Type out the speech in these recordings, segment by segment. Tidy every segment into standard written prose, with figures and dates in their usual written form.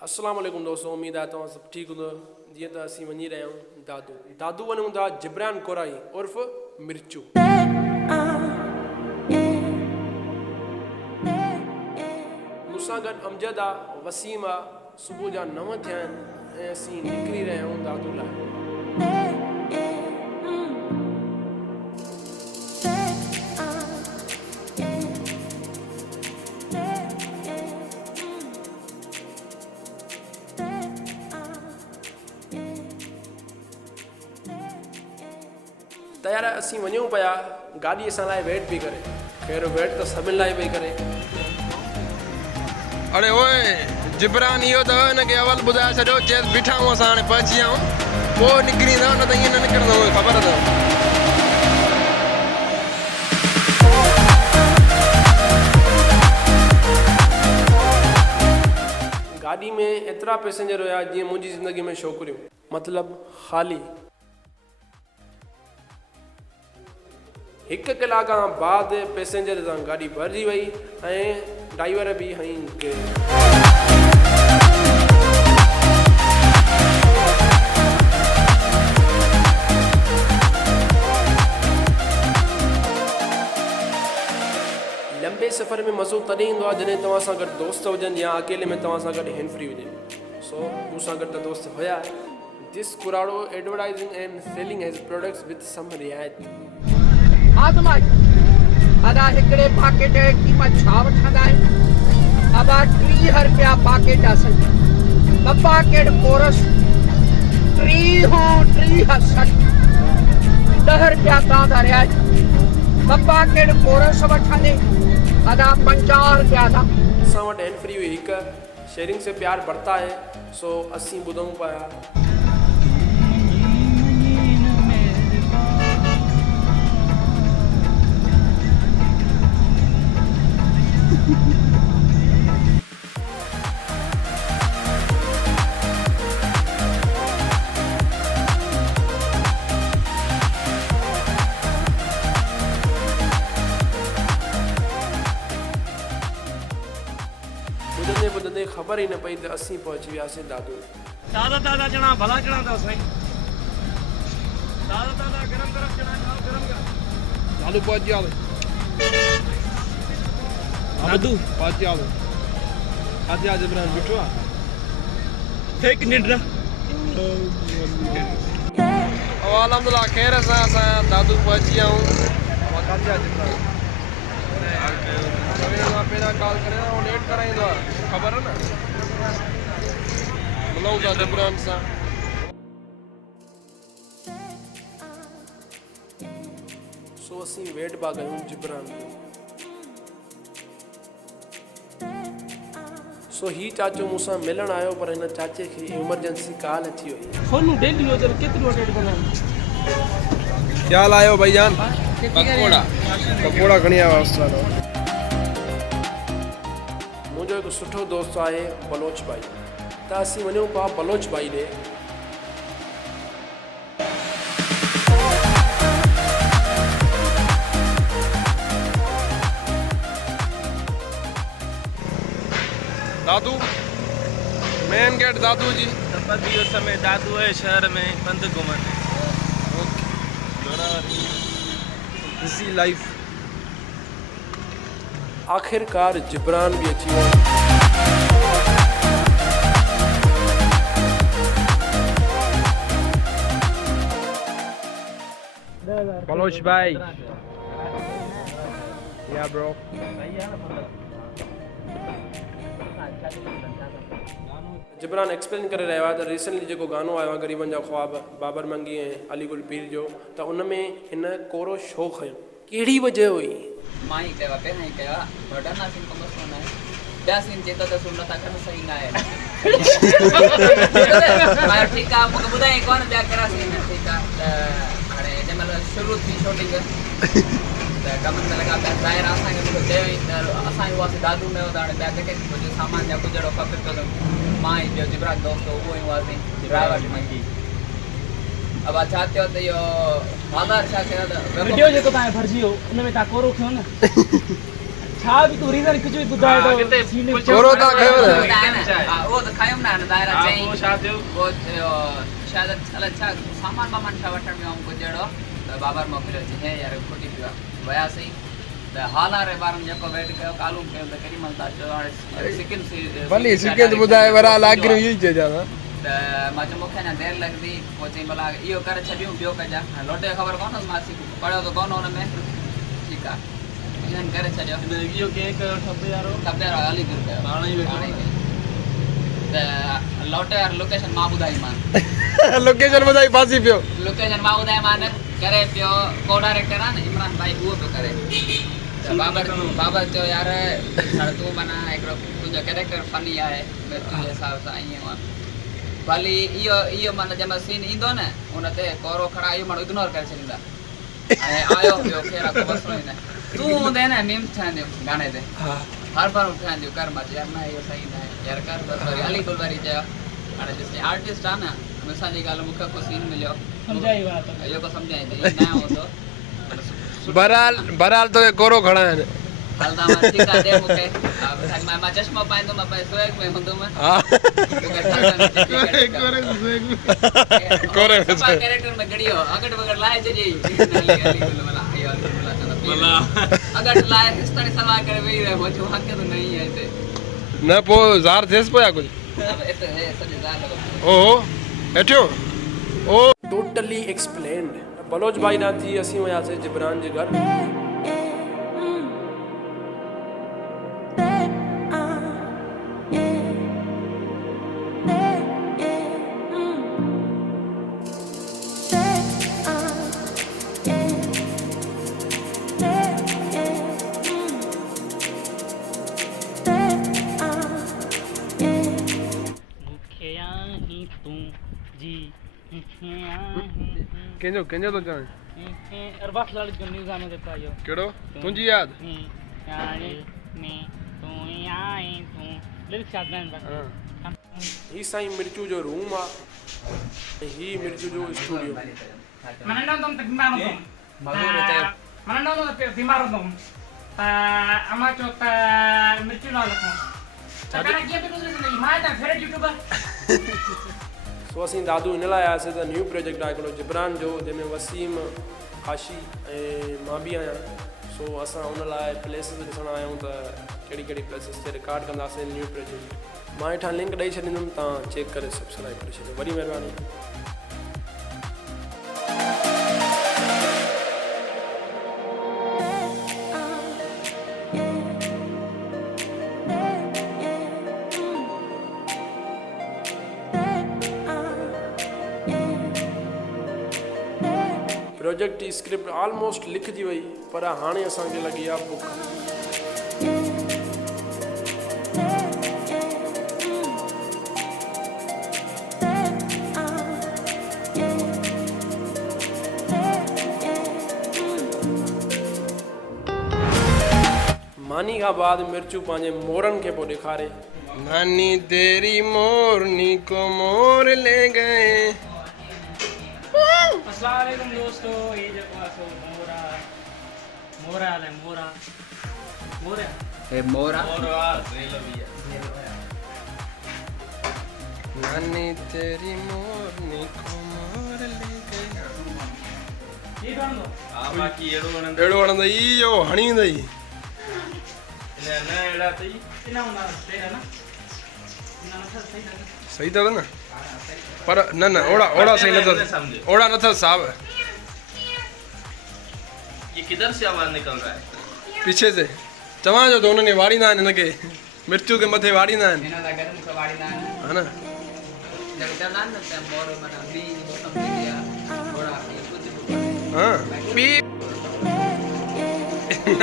अस्सलाम वालेकुम दोस्तों, उम्मीद है तव्हां सब ठीक हूंदो। जीअं त असीं वञी रहिया आहियूं दादू वञूं था जिब्रान कोराई उर्फ मिर्चू। मूंसां गॾु अमजद आहे, वसीम आहे। सुबुह जा 9 थिया आहिनि ऐं असीं निकिरी रहिया आहियूं दादू लाइ। तयार असीं वञूं पिया, गाॾी असां लाइ वेट पई करे। ख़ैर वेट त सभिनि लाइ पई करे। अरे ओए जिब्रान इहो त हिनखे अवल ॿुधाए छॾियो, चएसि बीठा आहियूं असां हाणे पहुची विया आहियूं, पोइ निकिरींदा न त ईअं न निकिरंदो, ख़बर अथव। गाॾी में एतिरा पैसेंजर हुया जीअं मुंहिंजी ज़िंदगी में छोकिरियूं, मतिलबु ख़ाली। 1 कलाक खां बाद पैसेंजर सां गाॾी भरिजी वई ऐं ड्राइवर बि हईं लंबे सफ़र में मज़ो तॾहिं ईंदो आहे जॾहिं तव्हां सां गॾु दोस्त हुजनि या अकेले में तव्हां सां गॾु हैंड फ्री हुजे। सो मूंसां गॾु त दोस्त हुया। दिस कुराड़ो advertising and selling his products with some रियायत। आजमाई अदा हिकड़े पाकेट जी क़ीमत छा वठंदा आहिनि? अबा 30 रुपया पाकेट असन। ब पाकेट कोरस 30 हो 60 10 रुपया तव्हां रियायत। ब पाकेट कोरस वठंदे अदा 50 रुपया था। असां वटि हैंड फ्री हुई हिकु, शेयरिंग से प्यार बढ़ता है। सो असीं ॿुधूं पिया। ॿुधंदे ख़बर ई न पई त असीं पहुची वियासीं दादू। ताज़ा चना भला चना था साईं, ताज़ा गरम चना खाओ, गरम दादू पहुची विया दादू पहुची विया आजा जिब्रान बिठो आहे एक मिनट ना। अलहमदुलिल्लाह खैर सां असां दादू पहुची विया आहियूं। पहिरियां कॉल करे न लेट कराईंदो आहे, ख़बर आहे न। मिलूं था जिब्रान सां। सो असीं वेट पिया कयूं जिब्रान जो। सो ही चाचो मूंसां मिलण आयो, पर हिन चाचे खे इमरजेंसी कॉल अची वई। फोन डेली नजर केतिरो वेट कंदा क्या लायो भाईजान? पकोड़ा खणी आया वास्ता। मुंहिंजो हिकु सुठो दोस्त आहे बलोच भाई, त असीं वञूं पिया बलोच भाई ॾे। दादू मेन गेट दादू जी बदियो समय दादू है शहर में बंद घुमन। Busy life. आखिरकार जिब्रान भी अची वियो। बलोच भाई या ब्रो। जिब्रान एक्सप्लेन करे रहियो आहे त रिसेंटली जेको गानो आयो आहे ग़रीबनि जा ख्वाब बाबर मंगी ऐं अलीगुल पीर जो, त उन में हिन कोरो शो खयो। कहिड़ी वजह हुई? माई कया पहिरियों ई कया वॾा नासिन कम सोना है ॿियासीं चए त सुन था कनि सही न आहे। ठीकु आहे, मूंखे ॿुधाई कोन ॿिया कहिड़ा सीन। ठीकु आहे, त हाणे जंहिंमहिल शुरू थी शूटिंग त कमनि में लॻा पिया। ज़ाहिर असांखे मूंखे चयो ई त असां हुआसीं दादू में हो, त हाणे ॿिया जेके कुझु सामान या कुझु अहिड़ो खपे पियो त मां ई ॿियो जिब्रान दोस्त उहो ई हुआसीं ड्राइवर मंगी। अब छा थियो त इहो आधार छा कयो त वीडियो जेको तव्हांजो भरिजी वियो उन में तव्हां कोरो खयो न। छा भी तू रीजन कुछ भी ॿुधाए थो कोरो था खयो न वो तो खायम ना दायरा चई वो छा थियो वो शायद अलाए छा सामान वामान छा वठण में को जड़ो त बाबर मोकिलियो चे हे यार खोटी पियो वया सही त हाल रे बारन जेको वेट कयो कालू कयो त करी मलता जो सिकिन से भली सिके ॿुधाए वरा लागिरो ई जे जा त मां चयो मूंखे न देर लॻंदी पोइ चई भला इहो करे छॾियूं ॿियो कजां लोटे ख़बर कोन मासी पढ़ियो त कोन हुन में ठीकु आहे इन्हनि करे छॾियो इहो कंहिं कयो ठपे यारो हली पियो कयो हाणे ई वेठो त लोटे वारो लोकेशन मां ॿुधाईमान लोकेशन ॿुधाई फासी पियो लोकेशन मां ॿुधाईमान करे पियो को डायरेक्टर आहे न इमरान भाई उहो पियो करे त बाबर चयो यार तूं माना हिकिड़ो तुंहिंजो कैरेक्टर फनी आहे तुंहिंजे हिसाब सां ईअं भली इहो माना जंहिंमहिल सीन ईंदो न उन ते कोरो खड़ा इहो माण्हू इग्नोर करे छॾींदा ऐं आयो पियो केरु को मसलो ई न तूं हूंदे न मीम ठहंदियूं गाने ते हर बार ठहंदियूं कर मां यार न इहो सही न आहे यार कर वरी अली गुलवारी चयो हाणे ॾिस आर्टिस्ट आहे न असांजी ॻाल्हि मूंखे को सीन मिलियो सम्झाई बात इहो को सम्झाई न हूंदो बहरहाल तो कोरो खड़ा आहिनि हलदा मां ठीकु आहे दे मूंखे मां चश्मो पाईंदो मां पंहिंजे स्वेग में हूंदुमि कैरेक्टर में गड़ियो अगट बगट लाए छॾी अगट लाए हिस्ताणी सलवार करे वेही रहियो मुंहिंजो हक़ त न ई आहे हिते न पोइ ज़ार थिएसि पियो कुझु हिते हे सॼी ॻाल्हि ओहो हेठियो ओ टोटली एक्सप्लेन्ड बलोच भाई ना थी असीं वियासीं जिब्रान जे घर कंहिंजो थो चवे अरबाज़ लाल जो न्यूज़ गानो देता यो कहिड़ो तुंहिंजी यादि लिरिक्स यादि न ही साईं मिर्चू जो रूम आहे ही मिर्चू जो स्टूडियो मनंडो तुम तक बीमार हो मनंडो तुम बीमार हो अमा चो त मिर्चू ना लखो तकरा किए पे नहीं मां ता फेवरेट यूट्यूबर सो असीं दादू हिन लाइ आयासीं त न्यू प्रोजेक्ट आहे हिकिड़ो जिब्रान जो जंहिंमें वसीम काशी ऐं मां बि आहियां सो असां हुन लाइ प्लेसिस ॾिसण आया आहियूं त कहिड़ी कहिड़ी प्लेसिस ते रिकॉर्ड कंदासीं न्यू प्रोजेक्ट मां हेठां लिंक ॾेई छॾींदुमि तव्हां चेक करे सब्सक्राइब करे छॾियो वॾी महिरबानी प्रोजेक्ट जी स्क्रिप्ट ऑलमोस्ट लिखजी वई पर हाणे असांखे लॻी आहे बुक मानी खां बाद मिर्चू पंहिंजे मोरनि खे पोइ ॾेखारे नानी तेरी मोरनी को मोर ले गए अस्सलाम वालेकुम दोस्तों ये जो पासो मोरा ले मोरा हे मोरा नानी तेरी मोरनी को मोर ले गए ये गानो बाकी एड़ो वणंदो इहो हणींदई न एड़ा तई इना ना तेरा ना सही था न पर न ओड़ा सही नथा ओड़ा नथा साहब ये किधर से आवाज निकल रहा है पीछे से चवां जो तो उन्होंने वाड़ींदा आहिनि हिनखे मिर्चू के मथे वाड़ींदा आहिनि हिन सां गॾु मूंखे वाड़ींदा आहिनि हा न जब चवंदा आहिनि न त मोर माना ॿी मौसम थींदी आहे थोरा कुझु बि हाँ पी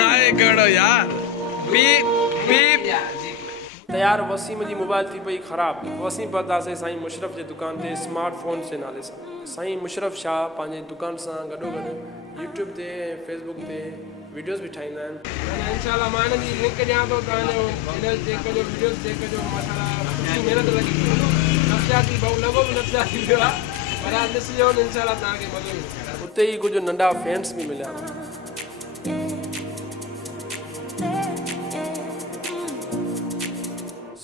नाए कड़ो यार पी पी तयार वसीम जी मोबाइल थी पई ख़राबु वसीम पहुतासीं साईं मुशरफ जे दुकान ते स्मार्टफोन जे नाले सां साईं मुशरफ शाह पंहिंजे दुकान सां गॾोगॾु यूट्यूब ते फेसबुक ते वीडियोस बि ठाहींदा आहिनि इंशाल्लाह मां हिन जी लिंक ॾियां थो तव्हांजो हिन चेक कजो वीडियोस चेक कजो माशाल्लाह महिनत लॻी नफ़्सियाती भाऊ लॻो बि नफ़्सियाती वियो आहे पर ॾिसिजो इंशाल्लाह तव्हांखे मज़ो ईंदो उते ई कुझु नंढा फैंस बि मिलिया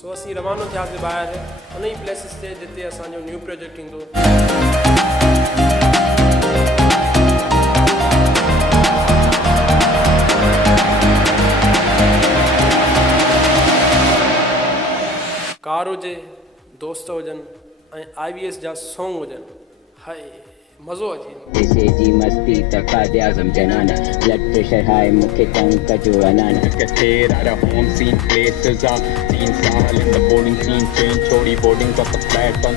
सो असीं रवानो थियासीं ॿाहिरि उन ई प्लेसिस ते जिते असांजो न्यू प्रोजेक्ट ईंदो। कार हुजे, दोस्त हुजनि ऐं IVS जा सॉन्ग हुजनि, हाय मज़ो अची वेंदो। पैसे जी मस्ती त कादे आज़म जनाना ब्लड प्रेशर हाई मूंखे तंग कजो अनाना Cater at a home scene, places are 3 साल in the boarding scene, chain छोड़ी boarding got the flat on.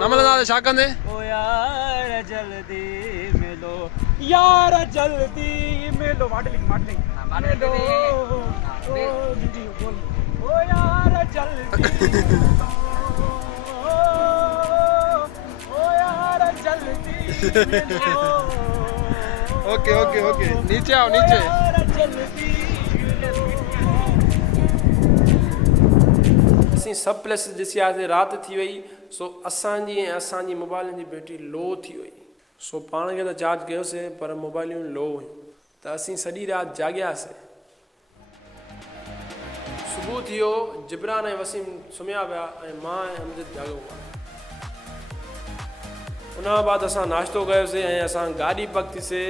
नमलनादे छा कंदे? ओ यार जल्दी मिलो, यार जल्दी मिलो, मॉडलिंग मिलो, ओ दीदी बोल, ओ यार जल्दी मिलो, ओ यार जल्दी मिलो। ओके नीचे आओ नीचे। असीं सभु प्लेसिस ॾिसी आयासीं, राति थी वई। सो असांजी ऐं असांजी मोबाइलनि जी बैटरी लो थी वई। सो पाण खे त चार्ज कयोसीं पर मोबाइलियूं लो हुयूं त असीं सॼी राति जाॻियासीं। सुबुह थी वियो, जिब्रान ऐं वसीम सुम्हिया पिया ऐं मां ऐं अमजद जाॻो हुआ। उन खां बाद असां नाश्तो कयोसीं ऐं असां गाॾी पकतीसीं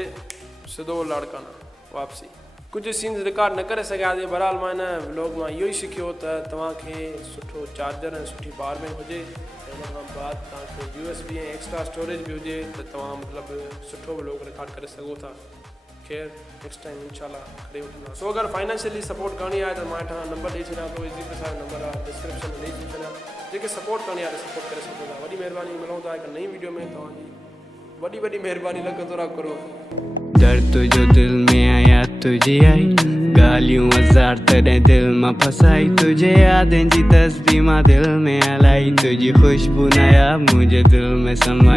सिधो लाड़काना वापसी। कुछ सीन्स रिकॉर्ड न करे सघियासीं। बहरहाल मां हिन व्लॉग मां इहो ई सिखियो त तव्हांखे सुठो चार्जर ऐं सुठी पावर बैंक हुजे, ऐं उन खां बाद तव्हांखे USB ऐं एक्स्ट्रा स्टोरेज बि हुजे त तव्हां मतिलबु सुठो व्लॉग रिकॉर्ड करे सघो था। ख़ैर नेक्स्ट टाइम इंशाल्लाह करे वठंदा। सो अगरि फाइनेंशियली सपोर्ट करणी आहे त मां हेठां नंबर ॾेई छॾियां थो, इज़ी पैसा जो नंबर आहे, डिस्क्रिप्शन में ॾेई छॾियां। जेके सपोर्ट करणी आहे त सपोर्ट करे सघो था। वॾी महिरबानी, मिलूं था हिकु नई वीडियो में। तव्हांजी वॾी महिरबानी लॻंदो रहा करो। दर्द जो दिल में आया तुझे आई, गालियों हजार तेरे दिल में फसाई, तुझे यादें जी तस्बीह मां दिल में हलाई, तुझी खुशबू नया मुझे दिल में समाई।